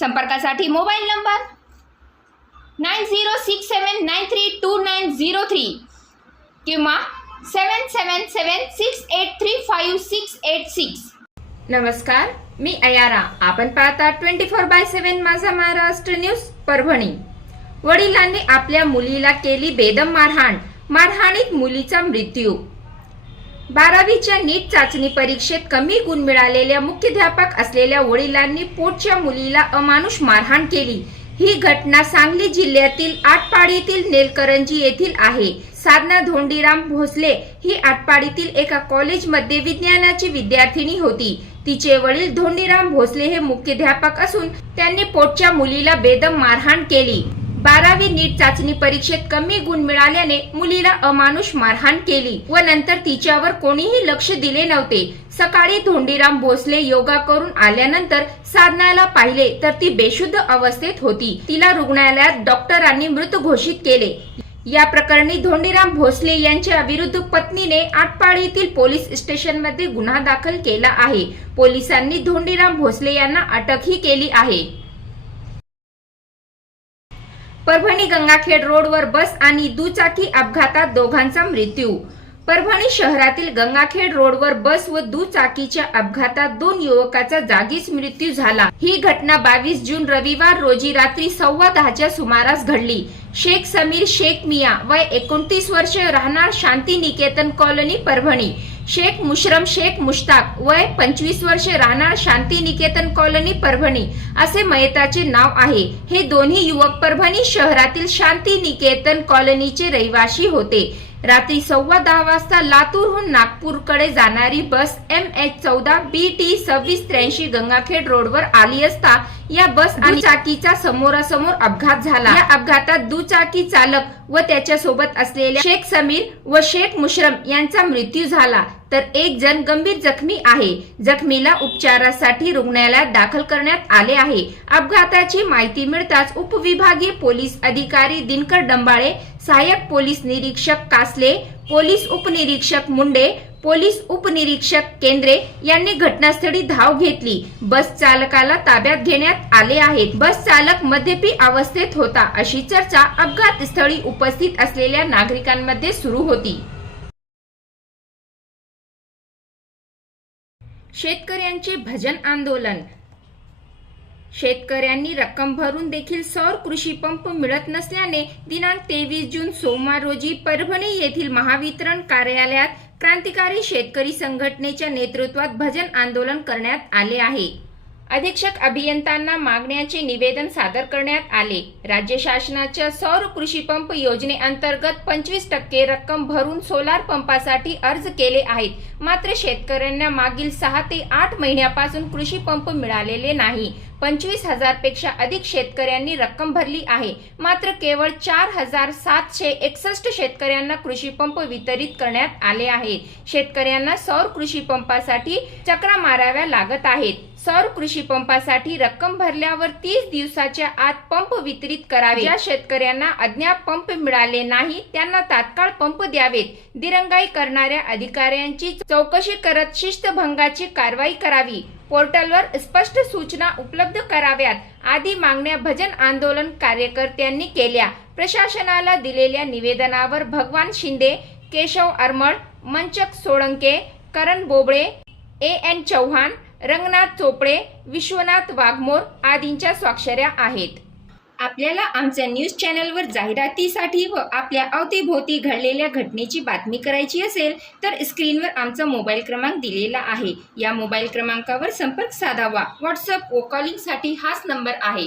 संपर्कासाठी mobile number nine zero six seven nine three two nine zero three किंवा seven seven seven six eight three five six eight six. नमस्कार मी अयारा. आपण पाहता twenty four by seven माझा Maharashtra news Parbhani. वडिलांनी आपल्या मुलीला केली बेदम मारहाण. मारहाणीत मुलीचा मृत्यू. बारावीच्या नीट चाचणी परीक्षेत कमी गुण मिळालेल्या मुख्याध्यापक असलेल्या वडिलांनी पोटच्या मुलीला अमानुष मारहाण केली. ही घटना सांगली जिल्ह्यातील आटपाडीतील नेलकरंजी येथील आहे. साधना धोंडीराम भोसले ही आटपाडीतील एका कॉलेजमध्ये विज्ञानाची विद्यार्थिनी होती. तिचे वडील धोंडीराम भोसले हे मुख्याध्यापक असून त्यांनी पोटच्या मुलीला बेदम मारहाण केली. बारावी नीट चाचणी परीक्षेत कमी गुण मिळाल्याने मुलीला अमानुष मारहाण केली व नंतर तिच्यावर कोणीही लक्ष दिले नव्हते. सकाळी धोंडीराम भोसले योगा करून आल्यानंतर साधनाला पाहिले तर ती बेशुद्ध अवस्थेत होती. तिला रुग्णालयात डॉक्टरांनी मृत घोषित केले. या प्रकरणी धोंडीराम भोसले यांच्या विरुद्ध पत्नीने आटपाडीतील पोलीस स्टेशनमध्ये गुन्हा दाखल केला आहे. पोलिसांनी धोंडीराम भोसले यांना अटकही केली आहे. परभणी गंगाखेड रोडवर बस आणि दुचाकी अपघातात दोघांचा मृत्यू. परभणी शहरातील गंगाखेड रोडवर बस व दुचाकीच्या अपघातात दोन युवकाचा जागीच मृत्यू झाला. ही घटना बावीस जून रविवार रोजी रात्री सव्वा दहाच्या सुमारास घडली. शेख समीर शेख मिया वय एकोणतीस वर्ष राहणार शांती निकेतन कॉलनी परभणी. शेख मुशरम शेख मुश्ताक वय पंचवीस वर्षे राहणार शांती निकेतन कॉलनी परभणी असे मयताचे नाव आहे. हे दोन्ही युवक परभणी शहरातील शांती निकेतन कॉलनीचे रहिवासी होते. रात्री सव्वा दहा वाजता लातूरहून नागपूरकडे जाणारी बस एम एच चौदा बी टी सव्वीस त्र्याऐंशी गंगाखेड रोडवर आली असता या बस आणि चाकीचा समोरासमोर अपघात झाला. या अपघातात दुचाकी चालक व त्याच्यासोबत असलेल्या शेख समीर व शेख मुशरम यांचा मृत्यू झाला. तर एक जण गंभीर जखमी आहे. जखमीला उपचारासाठी रुग्णालयात दाखल करण्यात आले आहे. अपघाताची माहिती मिळताच उपविभागीय पोलीस अधिकारी दिनकर डंबाळे सहाय्यक पोलीस निरीक्षक कासले पोलीस उपनिरीक्षक मुंडे पोलीस उपनिरीक्षक केंद्रे यांनी घटनास्थळी धाव घेतली. बस चालकाला ताब्यात घेण्यात आले आहेत. बस चालक मद्यपी अवस्थेत होता अशी चर्चा अपघात स्थळी उपस्थित असलेल्या नागरिकांमध्ये सुरू होती. शेतकऱ्यांचे भजन आंदोलन. शेतकऱ्यांनी रक्कम भरून देखील सौर कृषी पंप मिळत नसल्याने दिनांक तेवीस जून सोमवार रोजी परभणी येथील महावितरण कार्यालयात क्रांतिकारी शेतकरी संघटनेच्या नेतृत्वात भजन आंदोलन करण्यात आले आहे. अधीक्षक अभियंत्यांना मागण्याचे निवेदन सादर करण्यात आले. राज्य शासनाच्या सौर कृषी पंप योजनेअंतर्गत पंचवीस टक्के रक्कम भरून सोलार पंपासाठी अर्ज केले आहेत. मात्र शेतकऱ्यांना मागील सहा ते आठ महिन्यापासून कृषी पंप मिळालेले नाही. पंचवीस हजारपेक्षा अधिक शेतकऱ्यांनी रक्कम भरली आहे. मात्र केवळ चार हजार सातशे एकसष्ट शेतकऱ्यांना कृषी पंप वितरित करण्यात आले आहेत. शेतकऱ्यांना सौर कृषी पंपासाठी चक्रा माराव्या लागत आहेत. सौर कृषी पंपासाठी रक्कम भरल्यावर तीस दिवसाच्या आत पंप वितरित करावे. ज्या शेतकऱ्यांना अद्याप पंप मिळाले नाही त्यांना तात्काळ पंप द्यावेत. दिरंगाई करणाऱ्या अधिकाऱ्यांची चौकशी करत शिस्तभंगाची कारवाई करावी. पोर्टलवर स्पष्ट सूचना उपलब्ध कराव्यात. आदी मागण्या भजन आंदोलन कार्यकर्त्यांनी केल्या. प्रशासनाला दिलेल्या निवेदनावर भगवान शिंदे केशव अरमळ मंचक सोळंके करण बोबळे ए एन चव्हाण रंगनाथ चोपडे विश्वनाथ वाघमोर आदींच्या स्वाक्षऱ्या आहेत. आपल्याला आमच्या न्यूज चॅनलवर जाहिरातीसाठी व आपल्या अवतीभोवती घडलेल्या घटनेची बातमी करायची असेल तर स्क्रीनवर आमचा मोबाईल क्रमांक दिलेला आहे. या मोबाईल क्रमांकावर संपर्क साधावा. व्हॉट्सअप व कॉलिंगसाठी हाच नंबर आहे.